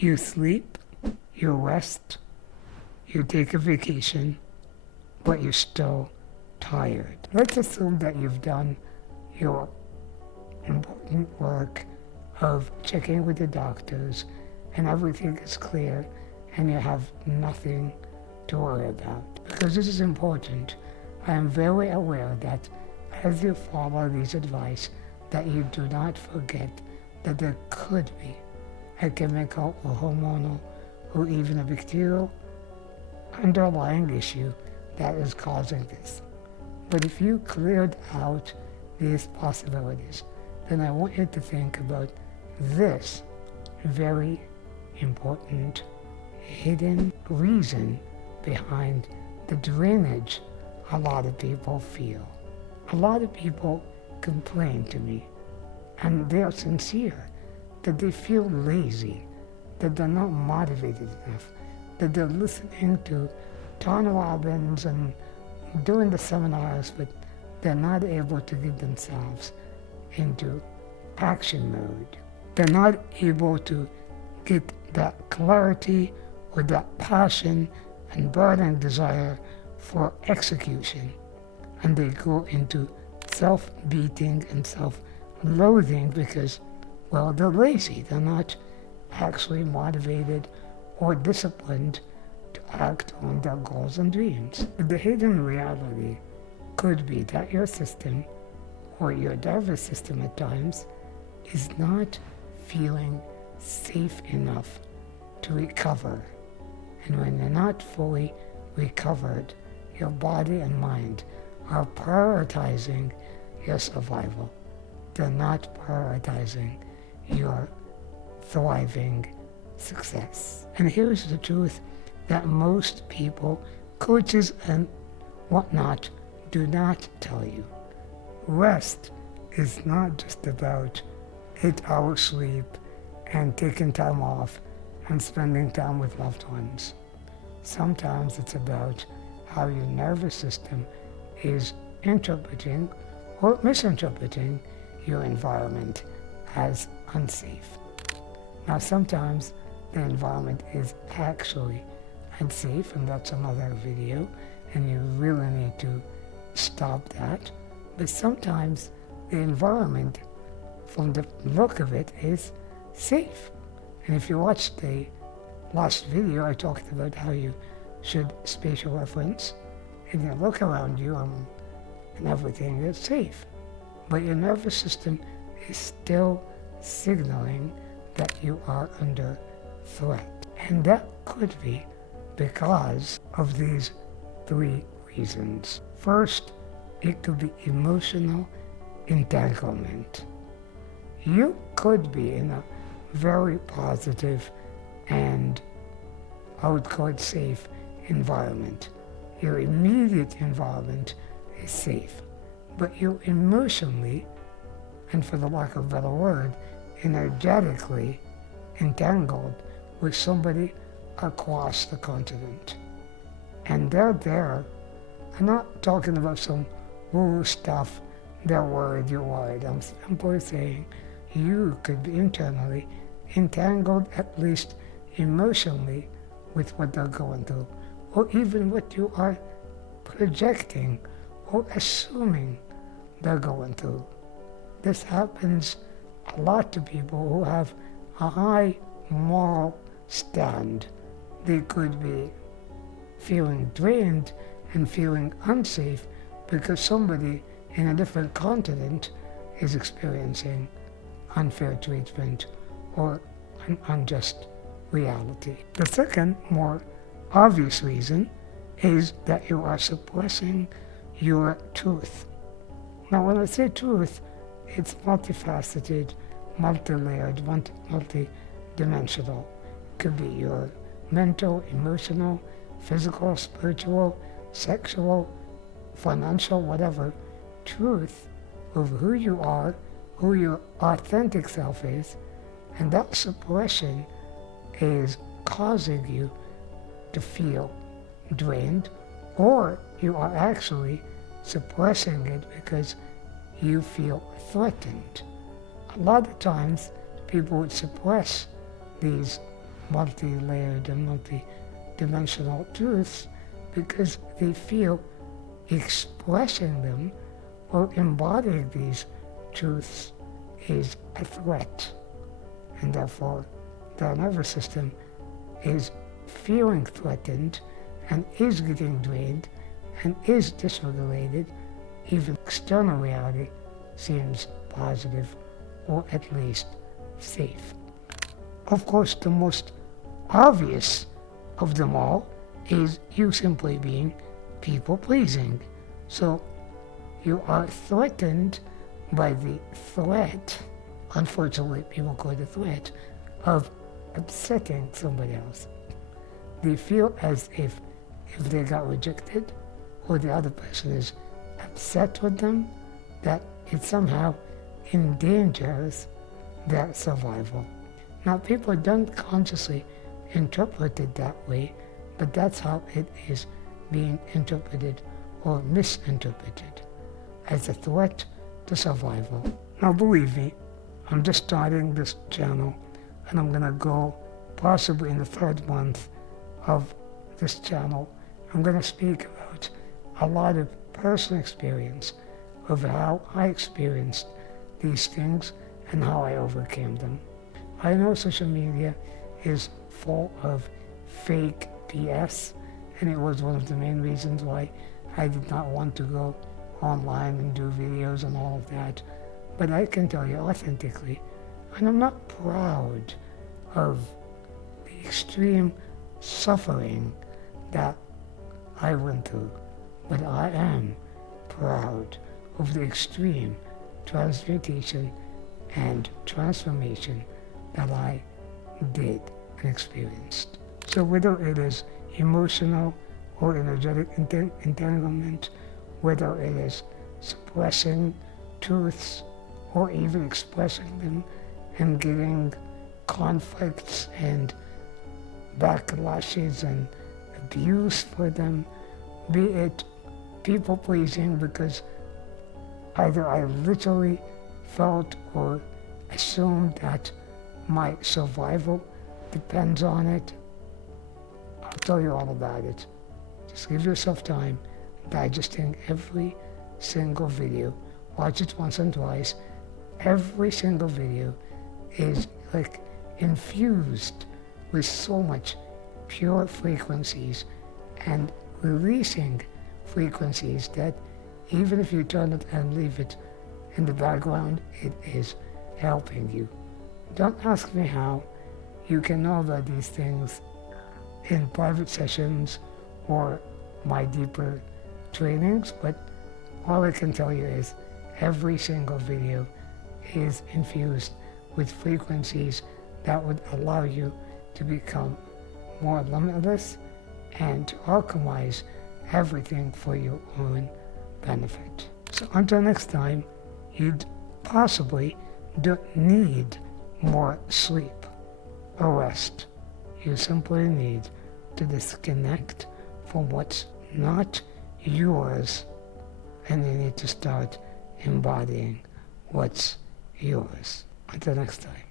You sleep, you rest, you take a vacation, but you're still tired. Let's assume that you've done your important work of checking with the doctors and everything is clear and you have nothing to worry about. Because this is important, I am very aware that as you follow these advice, that you do not forget that there could be a chemical or hormonal or even a bacterial underlying issue that is causing this. But if you cleared out these possibilities, then I want you to think about this very important hidden reason behind the drainage a lot of people feel. A lot of people complain to me, and they are sincere, that they feel lazy, that they're not motivated enough, that they're listening to Tony Robbins and doing the seminars, but they're not able to get themselves into action mode. They're not able to get that clarity or that passion and burning desire for execution. And they go into self-beating and self-loathing because, well, they're lazy. They're not actually motivated or disciplined to act on their goals and dreams. The hidden reality could be that your system or your nervous system at times is not feeling safe enough to recover. And when you're not fully recovered, your body and mind are prioritizing your survival. They're not prioritizing your thriving success. And here's the truth that most people, coaches and whatnot, do not tell you. Rest is not just about 8-hour sleep and taking time off and spending time with loved ones. Sometimes it's about how your nervous system is interpreting or misinterpreting your environment as unsafe. Now, sometimes the environment is actually unsafe, and that's another video, and you really need to stop that. But sometimes the environment, from the look of it, is safe. And if you watch the last video, I talked about how you should spatial reference, and you look around you and everything is safe. But your nervous system is still signaling that you are under threat. And that could be because of these 3 reasons. First, it could be emotional entanglement. You could be in a very positive and, I would call it, safe environment. Your immediate environment is safe, but you're emotionally, and for the lack of a better word, energetically entangled with somebody across the continent. And they're there. I'm not talking about some woo stuff, they're worried, you're worried. I'm simply saying you could be internally entangled, at least emotionally, with what they're going through, or even what you are projecting or assuming they're going through. This happens a lot to people who have a high moral stand. They could be feeling drained and feeling unsafe because somebody in a different continent is experiencing unfair treatment or an unjust reality. The second, more obvious reason is that you are suppressing your truth. Now, when I say truth, it's multifaceted, multi-layered, multi-dimensional. It could be your mental, emotional, physical, spiritual, sexual, financial, whatever, truth of who you are, who your authentic self is, and that suppression is causing you to feel drained, or you are actually suppressing it because you feel threatened. A lot of times people would suppress these multi-layered and multi-dimensional truths because they feel expressing them or embodying these truths is a threat. And therefore, their nervous system is feeling threatened and is getting drained and is dysregulated. Even external reality seems positive or at least safe. Of course, the most obvious of them all is you simply being people-pleasing. So you are threatened by the threat, unfortunately people call it a threat, of upsetting somebody else. They feel as if they got rejected or the other person is upset with them, that it somehow endangers their survival. Now, people don't consciously interpret it that way, but that's how it is being interpreted or misinterpreted, as a threat to survival. Now, believe me, I'm just starting this channel, and I'm gonna go possibly in the third month of this channel. I'm gonna speak about a lot of personal experience of how I experienced these things and how I overcame them. I know social media is full of fake BS, and it was one of the main reasons why I did not want to go online and do videos and all of that. But I can tell you authentically, and I'm not proud of the extreme suffering that I went through, but I am proud of the extreme transmutation and transformation that I did and experienced. So whether it is emotional or energetic entanglement, whether it is suppressing truths or even expressing them and getting conflicts and backlashes and abuse for them, be it people pleasing because either I literally felt or assumed that my survival depends on it. I'll tell you all about it. Just give yourself time digesting every single video. Watch it once and twice. Every single video is like infused with so much pure frequencies and releasing frequencies that even if you turn it and leave it in the background, it is helping you. Don't ask me how. You can know about these things in private sessions or my deeper trainings, but all I can tell you is every single video is infused with frequencies that would allow you to become more limitless and to alchemize everything for your own benefit. So until next time, you'd possibly don't need more sleep or rest. You simply need to disconnect from what's not yours, and you need to start embodying what's yours. Until next time.